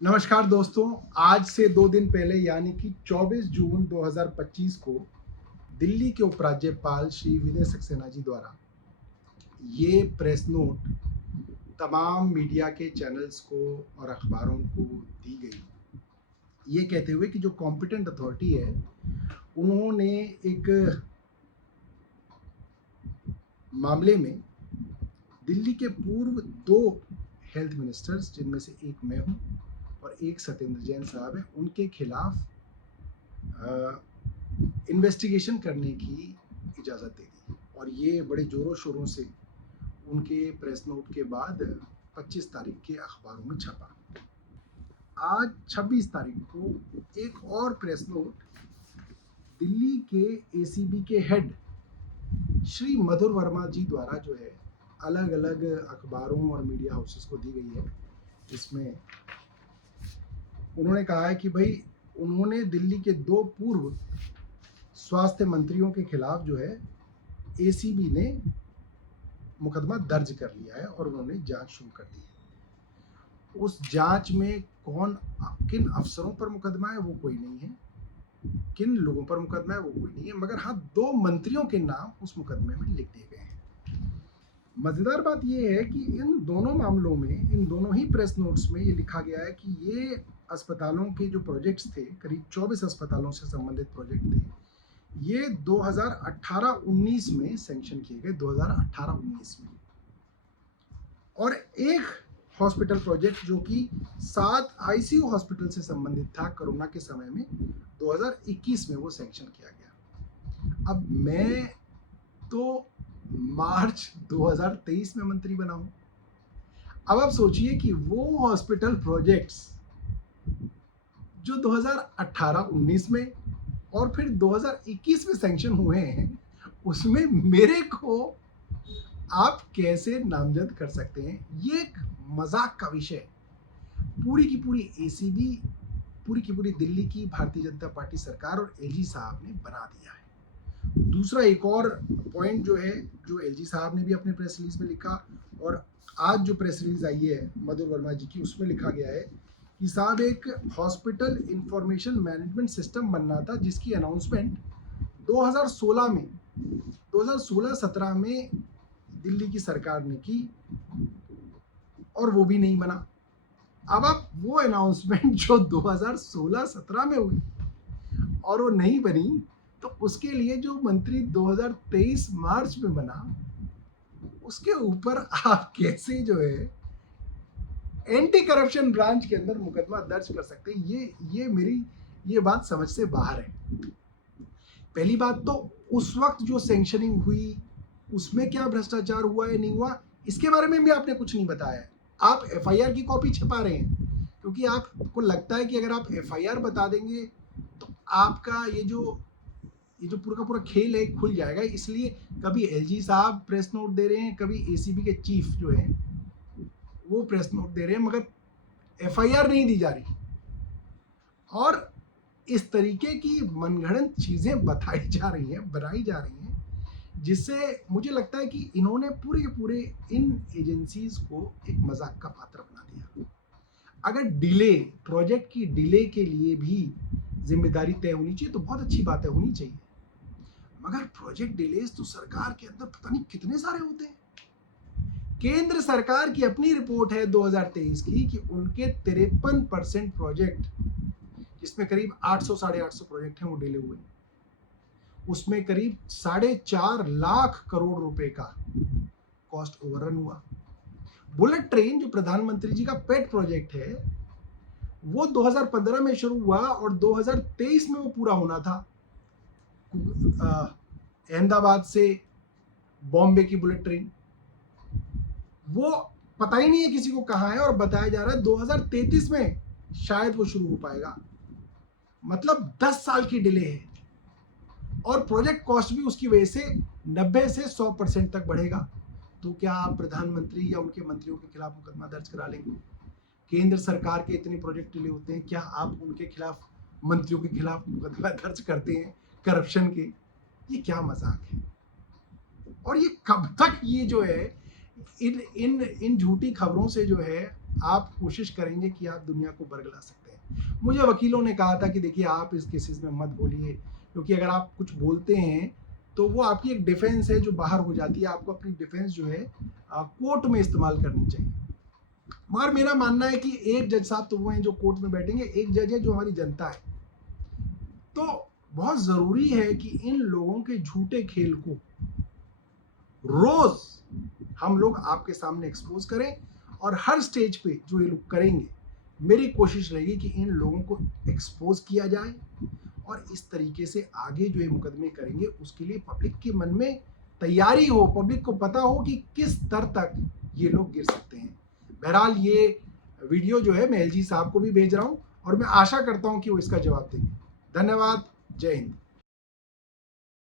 नमस्कार दोस्तों। आज से 2 दिन पहले यानी कि 24 जून 2025 को दिल्ली के उपराज्यपाल श्री विनय सक्सेना जी द्वारा ये प्रेस नोट तमाम मीडिया के चैनल्स को और अखबारों को दी गई, ये कहते हुए कि जो कॉम्पिटेंट अथॉरिटी है उन्होंने एक मामले में दिल्ली के पूर्व 2 हेल्थ मिनिस्टर्स, जिनमें से एक मैं हूँ और एक सत्येंद्र जैन साहब हैं, उनके खिलाफ इन्वेस्टिगेशन करने की इजाज़त दे दी। और ये बड़े ज़ोरों शोरों से उनके प्रेस नोट के बाद 25 तारीख के अखबारों में छपा। आज 26 तारीख को एक और प्रेस नोट दिल्ली के एसीबी के हेड श्री मधुर वर्मा जी द्वारा जो है अलग अलग अखबारों और मीडिया हाउसेस को दी गई है। इसमें उन्होंने कहा है कि भाई उन्होंने दिल्ली के 2 पूर्व स्वास्थ्य मंत्रियों के खिलाफ जो है एसीबी ने मुकदमा दर्ज कर लिया है और उन्होंने जांच शुरू कर दी है। उस जांच में किन अफसरों पर मुकदमा है वो कोई नहीं है, किन लोगों पर मुकदमा है वो कोई नहीं है, मगर हाँ 2 मंत्रियों के नाम उस मुकदमे में लिख दिए गए हैं। मजेदार बात यह है कि इन दोनों मामलों में, इन दोनों ही प्रेस नोट्स में ये लिखा गया है कि ये अस्पतालों के जो प्रोजेक्ट्स थे, करीब 24 अस्पतालों से संबंधित प्रोजेक्ट थे, ये 2018-19 में सैंक्शन किए गए, 2018-19 में। और एक हॉस्पिटल प्रोजेक्ट जो कि 7 आईसीयू हॉस्पिटल से संबंधित था कोरोना के समय में, 2021 में वो सैंक्शन किया गया। अब मैं तो मार्च 2023 में मंत्री बना हूं। अब आप सोचिए कि वो हॉस्पिटल प्रोजेक्ट्स जो 2018-19 में और फिर 2021 में सैंक्शन हुए हैं, उसमें मेरे को आप कैसे नामजद कर सकते हैं? ये एक मजाक का विषय पूरी की पूरी एसीबी, पूरी की पूरी दिल्ली की भारतीय जनता पार्टी सरकार और एलजी साहब ने बना दिया है। दूसरा एक और पॉइंट जो है, जो एलजी साहब ने भी अपने प्रेस रिलीज में लिखा और आज जो प्रेस रिलीज आई है मधुर वर्मा जी की, उसमें लिखा गया है कि साहब एक हॉस्पिटल इंफॉर्मेशन मैनेजमेंट सिस्टम बनना था, जिसकी अनाउंसमेंट 2016-17 में दिल्ली की सरकार ने की और वो भी नहीं बना। अब आप वो अनाउंसमेंट जो 2016-17 में हुई और वो नहीं बनी, तो उसके लिए जो मंत्री 2023 मार्च में बना, उसके ऊपर आप कैसे जो है एंटी करप्शन ब्रांच के अंदर मुकदमा दर्ज कर सकते हैं? ये मेरी ये बात समझ से बाहर है। पहली बात तो उस वक्त जो सैंक्शनिंग हुई उसमें क्या भ्रष्टाचार हुआ या नहीं हुआ, इसके बारे में भी आपने कुछ नहीं बताया। आप एफआईआर की कॉपी छपा रहे हैं क्योंकि आपको लगता है कि अगर आप एफआईआर बता देंगे तो आपका ये जो पूरा का पूरा खेल है खुल जाएगा। इसलिए कभी एलजी साहब प्रेस नोट दे रहे हैं, कभी एसीबी के चीफ जो है वो प्रेस नोट दे रहे हैं, मगर एफआईआर नहीं दी जा रही। और इस तरीके की मनगढ़ंत चीजें बताई जा रही हैं, बनाई जा रही हैं, जिससे मुझे लगता है कि इन्होंने पूरे के पूरे इन एजेंसीज को एक मजाक का पात्र बना दिया। अगर डिले, प्रोजेक्ट की डिले के लिए भी जिम्मेदारी तय होनी चाहिए तो बहुत अच्छी बात है, होनी चाहिए, मगर प्रोजेक्ट डिलेज तो सरकार के अंदर पता नहीं कितने सारे होते हैं। केंद्र सरकार की अपनी रिपोर्ट है 2023 की कि उनके 53% प्रोजेक्ट, जिसमें करीब 800-850 प्रोजेक्ट हैं, वो डिले हुए। उसमें करीब 4.5 लाख करोड़ रुपए का कॉस्ट ओवररन हुआ। बुलेट ट्रेन जो प्रधानमंत्री जी का पेट प्रोजेक्ट है, वो 2015 में शुरू हुआ और 2023 में वो पूरा होना था। अहमदाबाद से बॉम्बे की बुलेट ट्रेन, वो पता ही नहीं है किसी को कहाँ है और बताया जा रहा है 2033 में शायद वो शुरू हो पाएगा। मतलब 10 साल की डिले है और प्रोजेक्ट कॉस्ट भी उसकी वजह से 90 से 100% तक बढ़ेगा। तो क्या आप प्रधानमंत्री या उनके मंत्रियों के खिलाफ मुकदमा दर्ज करा लेंगे? केंद्र सरकार के इतने प्रोजेक्ट डिले होते हैं, क्या आप उनके खिलाफ, मंत्रियों के खिलाफ मुकदमा दर्ज करते हैं करप्शन के? ये क्या मजाक है? और ये कब तक ये जो है इन इन इन झूठी खबरों से जो है आप कोशिश करेंगे कि आप दुनिया को बरगला सकते हैं। मुझे वकीलों ने कहा था कि देखिए आप इस केसेस में मत बोलिए, क्योंकि अगर आप कुछ बोलते हैं तो वो आपकी एक डिफेंस है जो बाहर हो जाती है। आपको अपनी डिफेंस जो है कोर्ट में इस्तेमाल करनी चाहिए। मगर मेरा मानना है कि एक जज साहब तो वो हैं जो कोर्ट में बैठेंगे, एक जज है जो हमारी जनता है। तो बहुत जरूरी है कि इन लोगों के झूठे खेल को रोज हम लोग आपके सामने एक्सपोज करें, और हर स्टेज पे जो ये लोग करेंगे, मेरी कोशिश रहेगी कि इन लोगों को एक्सपोज किया जाए, और इस तरीके से आगे जो ये मुकदमे करेंगे उसके लिए पब्लिक के मन में तैयारी हो, पब्लिक को पता हो कि किस स्तर तक ये लोग गिर सकते हैं। बहरहाल ये वीडियो जो है मैं एलजी साहब को भी भेज रहा हूं, और मैं आशा करता हूं कि वो इसका जवाब देंगे। धन्यवाद। जय हिंद।